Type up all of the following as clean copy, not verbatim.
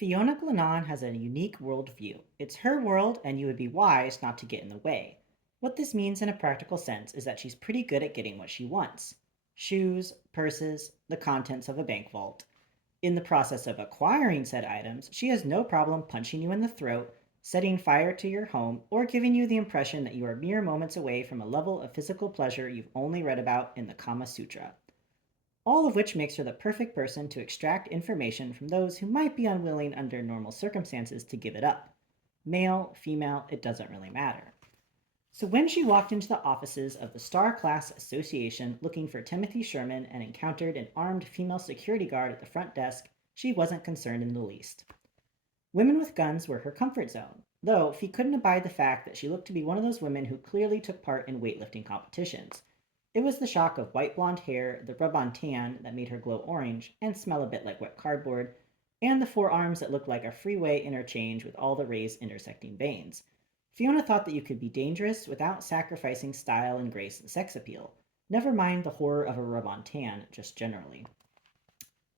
Fiona Glennon has a unique worldview. It's her world, and you would be wise not to get in the way. What this means in a practical sense is that she's pretty good at getting what she wants: shoes, purses, the contents of a bank vault. In the process of acquiring said items, she has no problem punching you in the throat, setting fire to your home, or giving you the impression that you are mere moments away from a level of physical pleasure you've only read about in the Kama Sutra. All of which makes her the perfect person to extract information from those who might be unwilling under normal circumstances to give it up. Male, female, it doesn't really matter. So when she walked into the offices of the Star Class Association looking for Timothy Sherman and encountered an armed female security guard at the front desk, she wasn't concerned in the least. Women with guns were her comfort zone, though Fee couldn't abide the fact that she looked to be one of those women who clearly took part in weightlifting competitions. It was the shock of white blonde hair, the rub on tan that made her glow orange and smell a bit like wet cardboard, and the forearms that looked like a freeway interchange with all the raised intersecting veins. Fiona thought that you could be dangerous without sacrificing style and grace and sex appeal. Never mind the horror of a rub on tan, just generally.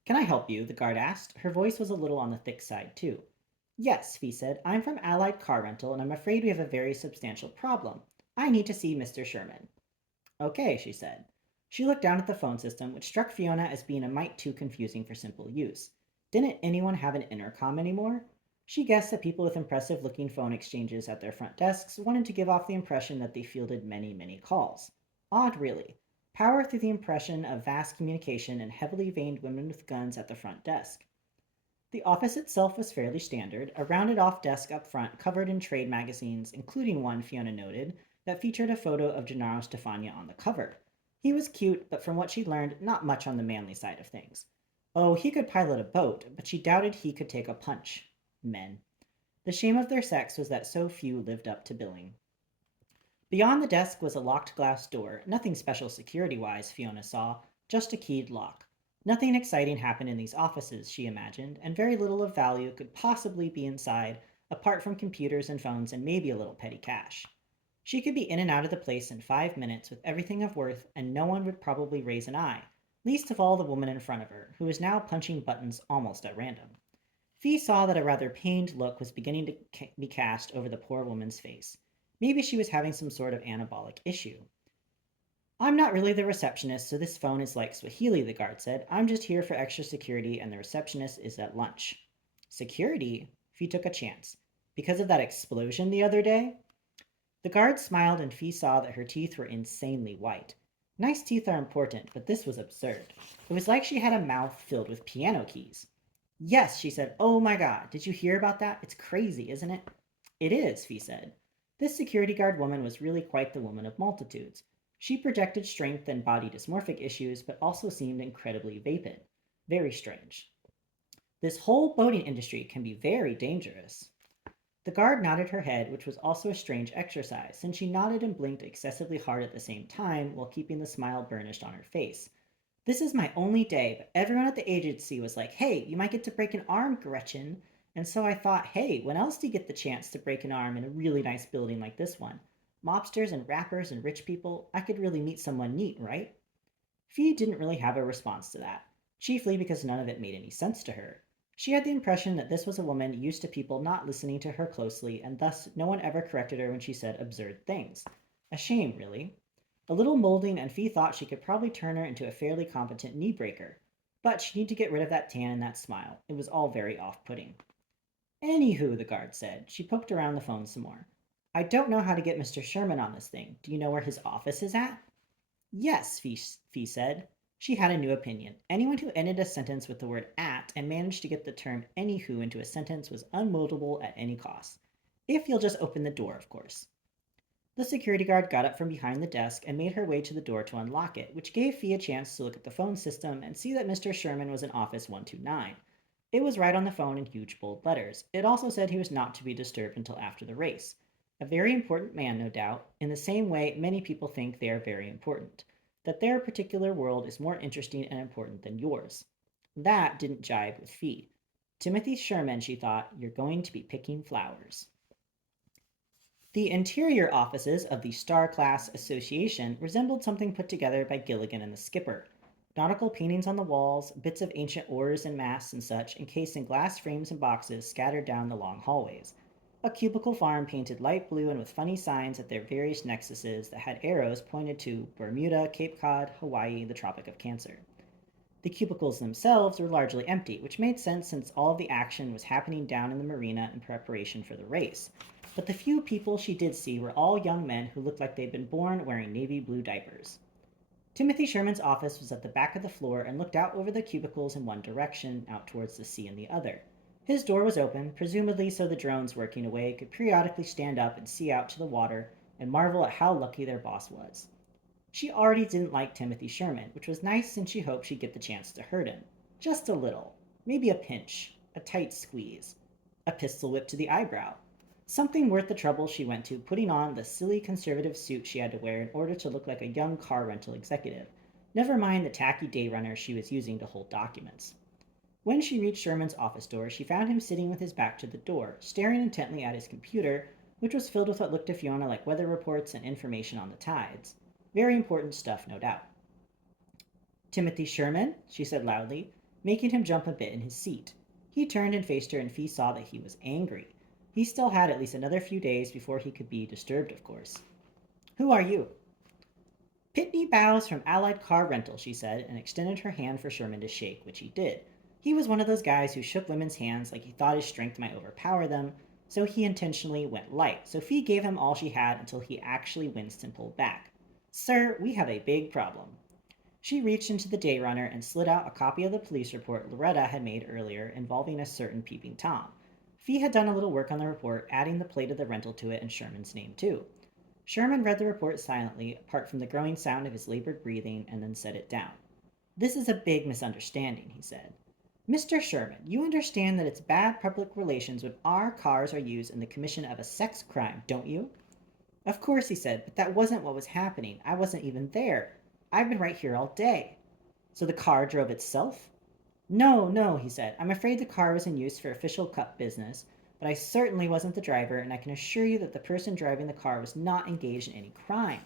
Can I help you? The guard asked. Her voice was a little on the thick side, too. Yes, Fee said. I'm from Allied Car Rental, and I'm afraid we have a very substantial problem. I need to see Mr. Sherman. Okay, she said. She looked down at the phone system, which struck Fiona as being a mite too confusing for simple use. Didn't anyone have an intercom anymore? She guessed that people with impressive looking phone exchanges at their front desks wanted to give off the impression that they fielded many, many calls. Odd, really. Power through the impression of vast communication and heavily veined women with guns at the front desk. The office itself was fairly standard, a rounded off desk up front covered in trade magazines, including one, Fiona noted, that featured a photo of Gennaro Stefania on the cover. He was cute, but from what she'd learned, not much on the manly side of things. Oh, he could pilot a boat, but she doubted he could take a punch. Men. The shame of their sex was that so few lived up to billing. Beyond the desk was a locked glass door, nothing special security wise, Fiona saw, just a keyed lock. Nothing exciting happened in these offices, she imagined, and very little of value could possibly be inside, apart from computers and phones and maybe a little petty cash. She could be in and out of the place in 5 minutes with everything of worth, and no one would probably raise an eye, least of all the woman in front of her, who was now punching buttons almost at random. Fee saw that a rather pained look was beginning to be cast over the poor woman's face. Maybe she was having some sort of anabolic issue. I'm not really the receptionist, so this phone is like Swahili, the guard said. I'm just here for extra security, and the receptionist is at lunch. Security? Fee took a chance. Because of that explosion the other day? The guard smiled, and Fee saw that her teeth were insanely white. Nice teeth are important, but this was absurd. It was like she had a mouth filled with piano keys. Yes, she said. Oh my god, did you hear about that? It's crazy, isn't it? It is, Fee said. This security guard woman was really quite the woman of multitudes. She projected strength and body dysmorphic issues, but also seemed incredibly vapid. Very strange. This whole boating industry can be very dangerous. The guard nodded her head, which was also a strange exercise, since she nodded and blinked excessively hard at the same time while keeping the smile burnished on her face. This is my only day, but everyone at the agency was like, hey, you might get to break an arm, Gretchen. And so I thought, hey, when else do you get the chance to break an arm in a really nice building like this one? Mobsters and rappers and rich people, I could really meet someone neat, right? Fee didn't really have a response to that, chiefly because none of it made any sense to her. She had the impression that this was a woman used to people not listening to her closely, and thus no one ever corrected her when she said absurd things. A shame, really. A little molding, and Fee thought she could probably turn her into a fairly competent knee breaker. But she needed to get rid of that tan and that smile. It was all very off putting. Anywho, the guard said. She poked around the phone some more. I don't know how to get Mr. Sherman on this thing. Do you know where his office is at? Yes, Fee said. She had a new opinion. Anyone who ended a sentence with the word at and managed to get the term anywho into a sentence was unmoldable at any cost. If you'll just open the door, of course. The security guard got up from behind the desk and made her way to the door to unlock it, which gave Fee a chance to look at the phone system and see that Mr. Sherman was in office 129. It was right on the phone in huge bold letters. It also said he was not to be disturbed until after the race. A very important man, no doubt, in the same way many people think they are very important, that their particular world is more interesting and important than yours. That didn't jibe with Fee. Timothy Sherman, she thought, you're going to be picking flowers. The interior offices of the Star Class Association resembled something put together by Gilligan and the skipper. Nautical paintings on the walls, bits of ancient oars and masts and such, encased in glass frames and boxes scattered down the long hallways. A cubicle farm painted light blue and with funny signs at their various nexuses that had arrows pointed to Bermuda, Cape Cod, Hawaii, the Tropic of Cancer. The cubicles themselves were largely empty, which made sense since all of the action was happening down in the marina in preparation for the race. But the few people she did see were all young men who looked like they'd been born wearing navy blue diapers. Timothy Sherman's office was at the back of the floor and looked out over the cubicles in one direction, out towards the sea in the other. His door was open, presumably so the drones working away could periodically stand up and see out to the water and marvel at how lucky their boss was. She already didn't like Timothy Sherman, which was nice since she hoped she'd get the chance to hurt him. Just a little. Maybe a pinch. A tight squeeze. A pistol whip to the eyebrow. Something worth the trouble she went to putting on the silly conservative suit she had to wear in order to look like a young car rental executive. Never mind the tacky day runner she was using to hold documents. When she reached Sherman's office door, she found him sitting with his back to the door, staring intently at his computer, which was filled with what looked to Fiona like weather reports and information on the tides. Very important stuff, no doubt. Timothy Sherman, she said loudly, making him jump a bit in his seat. He turned and faced her, and Fee saw that he was angry. He still had at least another few days before he could be disturbed, of course. Who are you? Pitney Bowes from Allied Car Rental, she said, and extended her hand for Sherman to shake, which he did. He was one of those guys who shook women's hands like he thought his strength might overpower them, so he intentionally went light. So Fee gave him all she had until he actually winced and pulled back. Sir, we have a big problem. She reached into the day runner and slid out a copy of the police report Loretta had made earlier involving a certain peeping Tom. Fee had done a little work on the report, adding the plate of the rental to it and Sherman's name too. Sherman read the report silently, apart from the growing sound of his labored breathing, and then set it down. This is a big misunderstanding, he said. Mr. Sherman, you understand that it's bad public relations when our cars are used in the commission of a sex crime, don't you? Of course, he said, but that wasn't what was happening. I wasn't even there. I've been right here all day. So the car drove itself? No, no, he said. I'm afraid the car was in use for official cup business, but I certainly wasn't the driver, and I can assure you that the person driving the car was not engaged in any crime.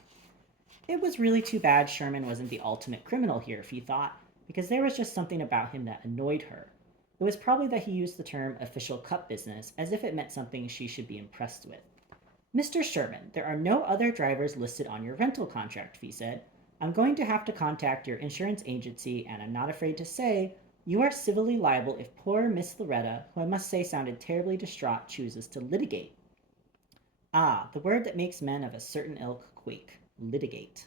It was really too bad Sherman wasn't the ultimate criminal here, Fee thought, because there was just something about him that annoyed her. It was probably that he used the term official cup business as if it meant something she should be impressed with. Mr. Sherman, there are no other drivers listed on your rental contract, Fee said. I'm going to have to contact your insurance agency, and I'm not afraid to say you are civilly liable if poor Miss Loretta, who I must say sounded terribly distraught, chooses to litigate. Ah, the word that makes men of a certain ilk quake. Litigate.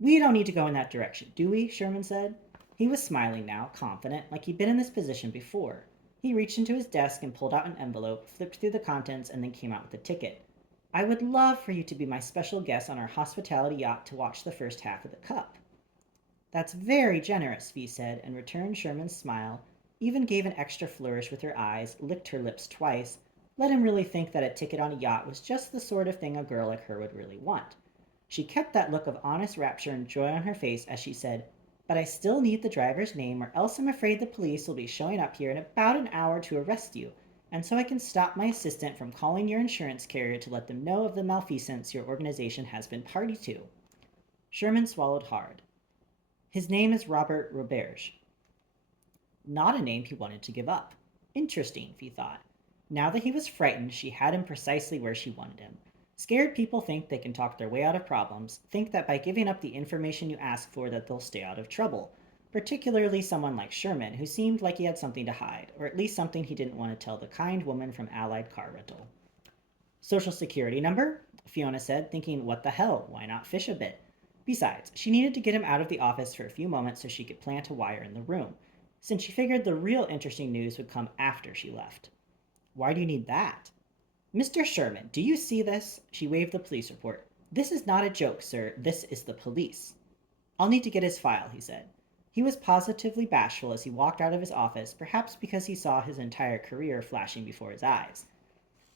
We don't need to go in that direction, do we? Sherman said. He was smiling now, confident, like he'd been in this position before. He reached into his desk and pulled out an envelope, flipped through the contents, and then came out with a ticket. I would love for you to be my special guest on our hospitality yacht to watch the first half of the Cup. That's very generous, Fee said, and returned Sherman's smile, even gave an extra flourish with her eyes, licked her lips twice, let him really think that a ticket on a yacht was just the sort of thing a girl like her would really want. She kept that look of honest rapture and joy on her face as she said, but I still need the driver's name, or else I'm afraid the police will be showing up here in about an hour to arrest you, and so I can stop my assistant from calling your insurance carrier to let them know of the malfeasance your organization has been party to. Sherman swallowed hard. His name is Robert Roberge. Not a name he wanted to give up. Interesting, Fee thought. Now that he was frightened, she had him precisely where she wanted him. Scared people think they can talk their way out of problems, think that by giving up the information you ask for that they'll stay out of trouble. Particularly someone like Sherman, who seemed like he had something to hide, or at least something he didn't want to tell the kind woman from Allied Car Rental. Social security number? Fiona said, thinking, what the hell, why not fish a bit? Besides, she needed to get him out of the office for a few moments so she could plant a wire in the room, since she figured the real interesting news would come after she left. Why do you need that? Mr. Sherman, do you see this? She waved the police report. This is not a joke, sir. This is the police. I'll need to get his file, he said. He was positively bashful as he walked out of his office, perhaps because he saw his entire career flashing before his eyes.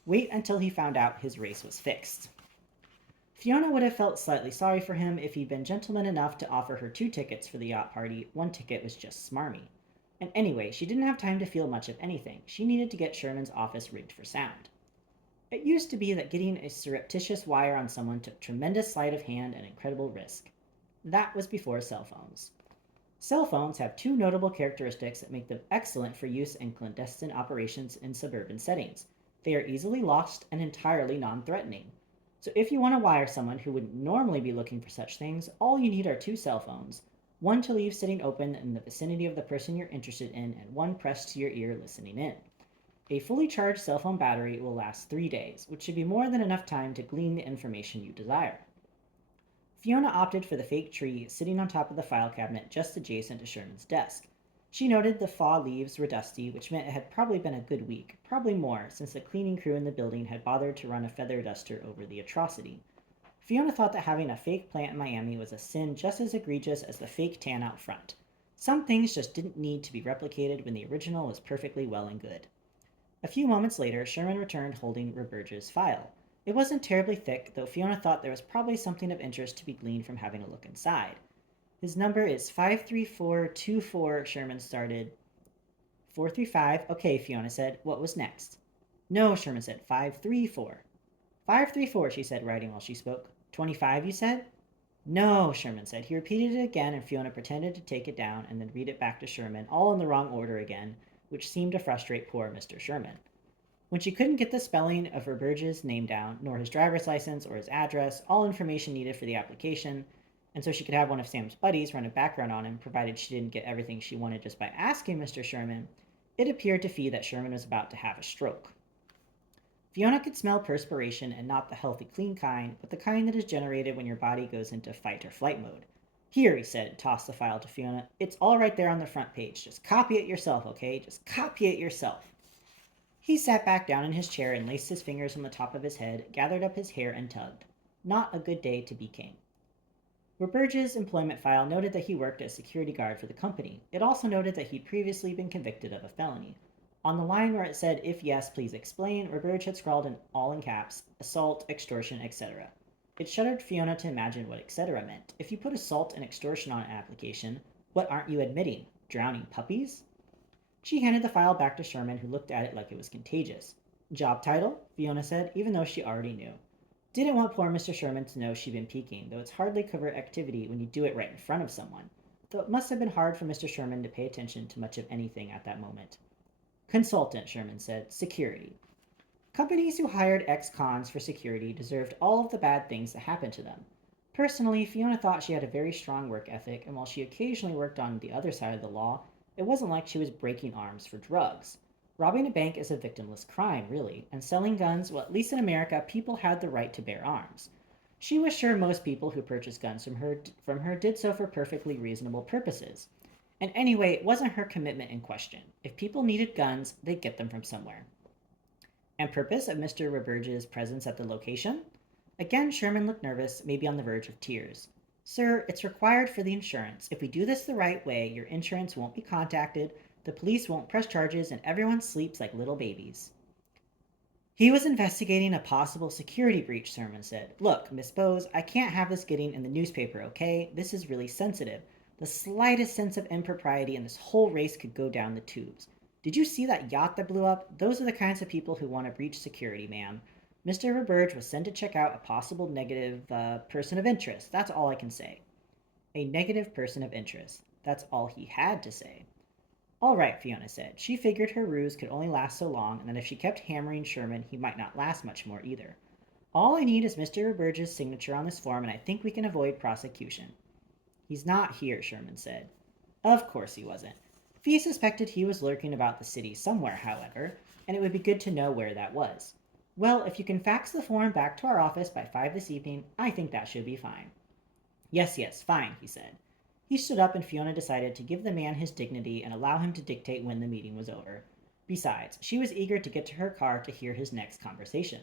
Wait until he found out his race was fixed. Fiona would have felt slightly sorry for him if he'd been gentleman enough to offer her 2 tickets for the yacht party. 1 ticket was just smarmy. And anyway, she didn't have time to feel much of anything. She needed to get Sherman's office rigged for sound. It used to be that getting a surreptitious wire on someone took tremendous sleight of hand and incredible risk. That was before cell phones. Cell phones have two notable characteristics that make them excellent for use in clandestine operations in suburban settings. They are easily lost and entirely non threatening. So, if you want to wire someone who wouldn't normally be looking for such things, all you need are two cell phones, one to leave sitting open in the vicinity of the person you're interested in, and one pressed to your ear listening in. A fully charged cell phone battery will last 3 days, which should be more than enough time to glean the information you desire. Fiona opted for the fake tree sitting on top of the file cabinet just adjacent to Sherman's desk. She noted the fall leaves were dusty, which meant it had probably been a good week, probably more, since the cleaning crew in the building had bothered to run a feather duster over the atrocity. Fiona thought that having a fake plant in Miami was a sin just as egregious as the fake tan out front. Some things just didn't need to be replicated when the original was perfectly well and good. A few moments later, Sherman returned holding Roberge's file. It wasn't terribly thick, though Fiona thought there was probably something of interest to be gleaned from having a look inside. His number is 53424, Sherman started. 435? Okay, Fiona said. What was next? No, Sherman said. 534. 534, she said, writing while she spoke. 25, you said? No, Sherman said. He repeated it again, and Fiona pretended to take it down and then read it back to Sherman, all in the wrong order again, which seemed to frustrate poor Mr. Sherman. When she couldn't get the spelling of Roberge's name down, nor his driver's license or his address, all information needed for the application, and so she could have one of Sam's buddies run a background on him, provided she didn't get everything she wanted just by asking Mr. Sherman, it appeared to Fee that Sherman was about to have a stroke. Fiona could smell perspiration, and not the healthy, clean kind, but the kind that is generated when your body goes into fight or flight mode. Here, he said, and tossed the file to Fiona. It's all right there on the front page. Just copy it yourself, okay? Just copy it yourself. He sat back down in his chair and laced his fingers on the top of his head, gathered up his hair, and tugged. Not a good day to be king. Roberge's employment file noted that he worked as security guard for the company. It also noted that he'd previously been convicted of a felony. On the line where it said, "If yes, please explain," Roberge had scrawled in all in caps, assault, extortion, etc. It shuddered Fiona to imagine what etc. meant. If you put assault and extortion on an application, what aren't you admitting? Drowning puppies? She handed the file back to Sherman, who looked at it like it was contagious. Job title? Fiona said, even though she already knew. Didn't want poor Mr. Sherman to know she'd been peeking, though it's hardly covert activity when you do it right in front of someone. Though it must have been hard for Mr. Sherman to pay attention to much of anything at that moment. Consultant, Sherman said. Security. Companies who hired ex-cons for security deserved all of the bad things that happened to them. Personally, Fiona thought she had a very strong work ethic, and while she occasionally worked on the other side of the law, it wasn't like she was breaking arms for drugs. Robbing a bank is a victimless crime, really, and selling guns, well, at least in America, people had the right to bear arms. She was sure most people who purchased guns from her did so for perfectly reasonable purposes. And anyway, it wasn't her commitment in question. If people needed guns, they'd get them from somewhere. And purpose of Mr. Roberge's presence at the location? Again, Sherman looked nervous, maybe on the verge of tears. Sir, it's required for the insurance. If we do this the right way, your insurance won't be contacted, the police won't press charges, and everyone sleeps like little babies. He was investigating a possible security breach, Sherman said. Look, Miss Bowes, I can't have this getting in the newspaper, okay? This is really sensitive. The slightest sense of impropriety in this whole race could go down the tubes. Did you see that yacht that blew up? Those are the kinds of people who want to breach security, ma'am. Mr. Roberge was sent to check out a possible negative person of interest. That's all I can say. A negative person of interest. That's all he had to say. All right, Fiona said. She figured her ruse could only last so long, and that if she kept hammering Sherman, he might not last much more either. All I need is Mr. Roberge's signature on this form, and I think we can avoid prosecution. He's not here, Sherman said. Of course he wasn't. Fee suspected he was lurking about the city somewhere, however, and it would be good to know where that was. Well, if you can fax the form back to our office by 5 this evening, I think that should be fine. Yes, fine, he said. He stood up, and Fiona decided to give the man his dignity and allow him to dictate when the meeting was over. Besides, she was eager to get to her car to hear his next conversation.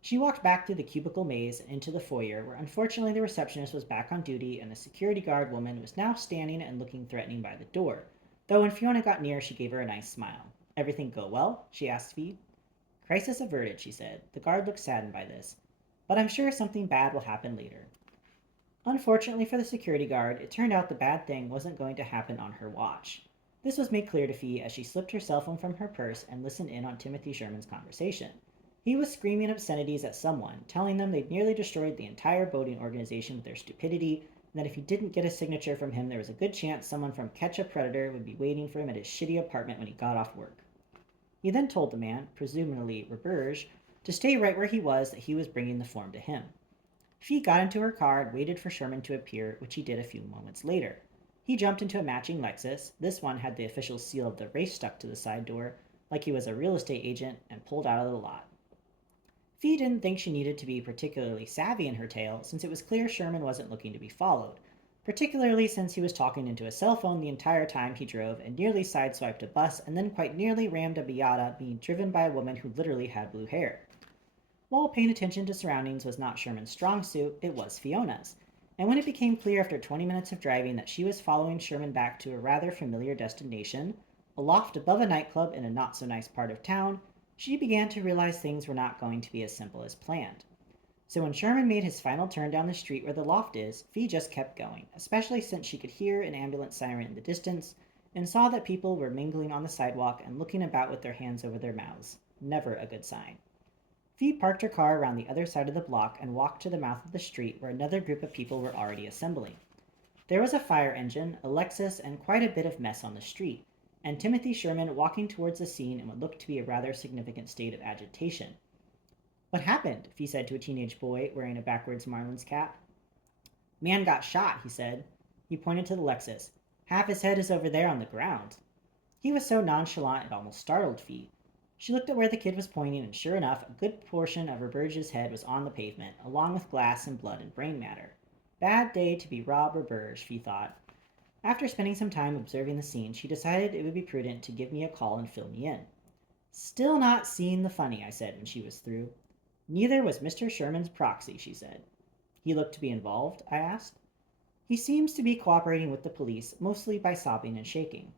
She walked back through the cubicle maze and into the foyer, where unfortunately the receptionist was back on duty and the security guard woman was now standing and looking threatening by the door, though when Fiona got near she gave her a nice smile. Everything go well? She asked Fee. Crisis averted, she said. The guard looked saddened by this. But I'm sure something bad will happen later. Unfortunately for the security guard, it turned out the bad thing wasn't going to happen on her watch. This was made clear to Fee as she slipped her cell phone from her purse and listened in on Timothy Sherman's conversation. He was screaming obscenities at someone, telling them they'd nearly destroyed the entire boating organization with their stupidity, and that if he didn't get a signature from him, there was a good chance someone from Catch a Predator would be waiting for him at his shitty apartment when he got off work. He then told the man, presumably Roberge, to stay right where he was, that he was bringing the form to him. Fee got into her car and waited for Sherman to appear, which he did a few moments later. He jumped into a matching Lexus. This one had the official seal of the race stuck to the side door, like he was a real estate agent, and pulled out of the lot. Fee didn't think she needed to be particularly savvy in her tale, since it was clear Sherman wasn't looking to be followed, particularly since he was talking into a cell phone the entire time he drove and nearly sideswiped a bus and then quite nearly rammed a Miata being driven by a woman who literally had blue hair. While paying attention to surroundings was not Sherman's strong suit, it was Fiona's. And when it became clear after 20 minutes of driving that she was following Sherman back to a rather familiar destination, a loft above a nightclub in a not so nice part of town, she began to realize things were not going to be as simple as planned. So when Sherman made his final turn down the street where the loft is, Fee just kept going, especially since she could hear an ambulance siren in the distance and saw that people were mingling on the sidewalk and looking about with their hands over their mouths. Never a good sign. Fee parked her car around the other side of the block and walked to the mouth of the street where another group of people were already assembling. There was a fire engine, a Lexus, and quite a bit of mess on the street, and Timothy Sherman walking towards the scene in what looked to be a rather significant state of agitation. "What happened?" Fee said to a teenage boy wearing a backwards Marlins cap. "Man got shot," he said. He pointed to the Lexus. "Half his head is over there on the ground." He was so nonchalant it almost startled Fee. She looked at where the kid was pointing, and sure enough, a good portion of Roberge's head was on the pavement, along with glass and blood and brain matter. Bad day to be Rob Roberge, Fee thought. After spending some time observing the scene, she decided it would be prudent to give me a call and fill me in. "Still not seeing the funny," I said when she was through. "Neither was Mr. Sherman's proxy," she said. "He looked to be involved?" I asked. "He seems to be cooperating with the police, mostly by sobbing and shaking."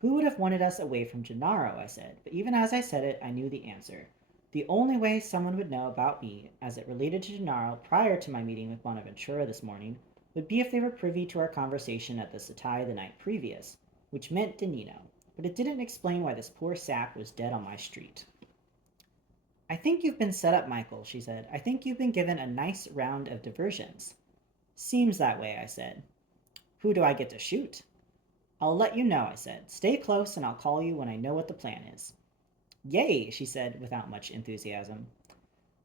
"Who would have wanted us away from Gennaro?" I said, but even as I said it, I knew the answer. The only way someone would know about me, as it related to Gennaro prior to my meeting with Bonaventura this morning, would be if they were privy to our conversation at the Setai the night previous, which meant Danino, but it didn't explain why this poor sap was dead on my street. "I think you've been set up, Michael," she said. "I think you've been given a nice round of diversions." "Seems that way," I said. "Who do I get to shoot?" "I'll let you know," I said. "Stay close and I'll call you when I know what the plan is." "Yay," she said without much enthusiasm.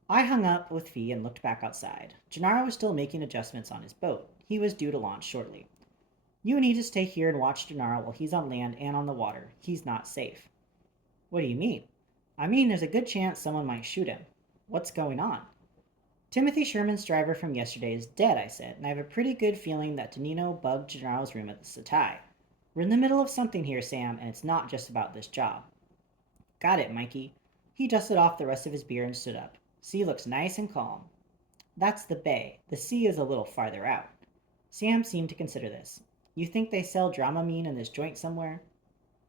I hung up with Fee and looked back outside. Gennaro was still making adjustments on his boat. He was due to launch shortly. "You need to stay here and watch Gennaro while he's on land and on the water. He's not safe." "What do you mean?" "I mean there's a good chance someone might shoot him." "What's going on?" "Timothy Sherman's driver from yesterday is dead," I said, "and I have a pretty good feeling that Danilo bugged Gennaro's room at the Setai. We're in the middle of something here, Sam, and it's not just about this job." "Got it, Mikey." He dusted off the rest of his beer and stood up. "Sea looks nice and calm." "That's the bay. The sea is a little farther out." Sam seemed to consider this. "You think they sell Dramamine in this joint somewhere?"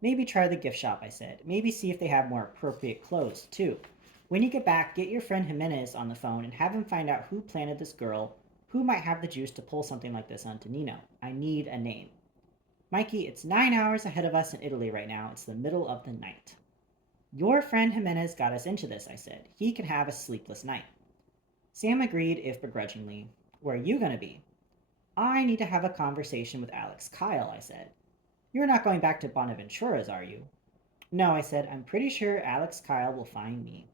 "Maybe try the gift shop," I said. "Maybe see if they have more appropriate clothes, too. When you get back, get your friend Jimenez on the phone and have him find out who planted this girl, who might have the juice to pull something like this on Tonino. I need a name." "Mikey, it's 9 hours ahead of us in Italy right now. It's the middle of the night." "Your friend Jimenez got us into this," I said. "He can have a sleepless night." Sam agreed, if begrudgingly. "Where are you going to be?" "I need to have a conversation with Alex Kyle," I said. "You're not going back to Bonaventura's, are you?" "No," I said. "I'm pretty sure Alex Kyle will find me."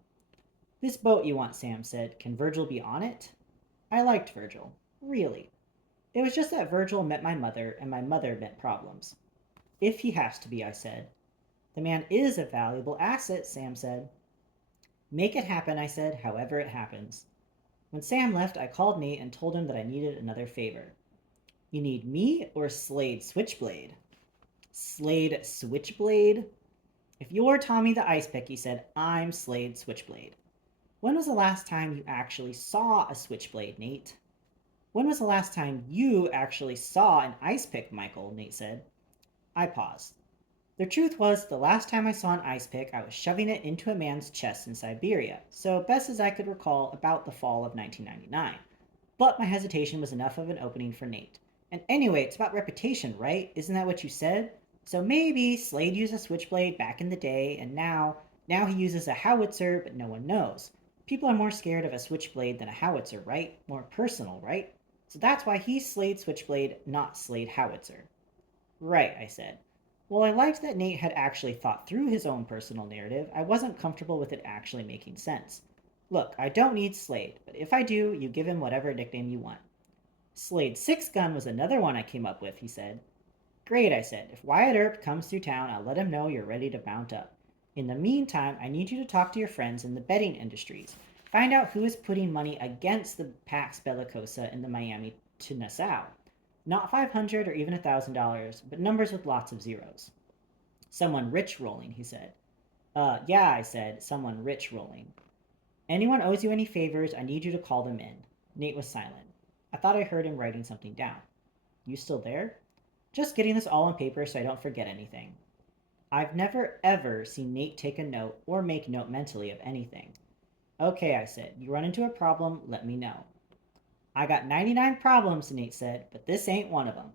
"This boat you want," Sam said. "Can Virgil be on it?" I liked Virgil. Really. It was just that Virgil met my mother, and my mother meant problems. "If he has to be," I said. "The man is a valuable asset," Sam said. "Make it happen," I said, "however it happens." When Sam left, I called Nate and told him that I needed another favor. "You need me or Slade Switchblade?" "Slade Switchblade?" "If you're Tommy the Ice Pick," he said, "I'm Slade Switchblade." "When was the last time you actually saw a switchblade, Nate?" "When was the last time you actually saw an ice pick, Michael?" Nate said. I paused. The truth was, the last time I saw an ice pick, I was shoving it into a man's chest in Siberia, so best as I could recall, about the fall of 1999. But my hesitation was enough of an opening for Nate. "And anyway, it's about reputation, right? Isn't that what you said? So maybe Slade used a switchblade back in the day, and now he uses a howitzer, but no one knows. People are more scared of a switchblade than a howitzer, right? More personal, right?" So that's why he's Slade Switchblade, not Slade Howitzer. Right, I said. Well, I liked that Nate had actually thought through his own personal narrative. I wasn't comfortable with it actually making sense. Look, I don't need Slade, but if I do, you give him whatever nickname you want. Slade Six Gun was another one I came up with, he said. Great, I said. If Wyatt Earp comes through town, I'll let him know you're ready to mount up. In the meantime, I need you to talk to your friends in the betting industries. Find out who is putting money against the Pax Bellicosa in the Miami to Nassau. Not 500 or even $1,000, but numbers with lots of zeros. Someone rich rolling, he said. Yeah, I said, someone rich rolling. Anyone owes you any favors, I need you to call them in. Nate was silent. I thought I heard him writing something down. You still there? Just getting this all on paper so I don't forget anything. I've never ever seen Nate take a note or make note mentally of anything. Okay, I said. You run into a problem, let me know. I got 99 problems, Nate said, but this ain't one of them.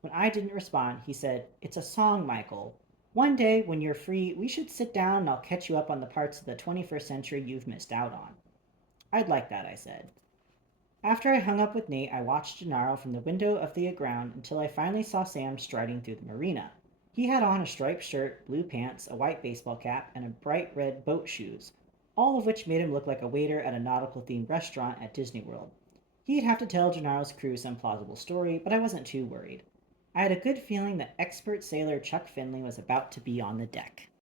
When I didn't respond, he said, It's a song, Michael. One day, when you're free, we should sit down and I'll catch you up on the parts of the 21st century you've missed out on. I'd like that, I said. After I hung up with Nate, I watched Gennaro from the window of the ground until I finally saw Sam striding through the marina. He had on a striped shirt, blue pants, a white baseball cap, and bright red boat shoes, all of which made him look like a waiter at a nautical themed restaurant at Disney World. He'd have to tell Gennaro's crew some plausible story, but I wasn't too worried. I had a good feeling that expert sailor Chuck Finley was about to be on the deck.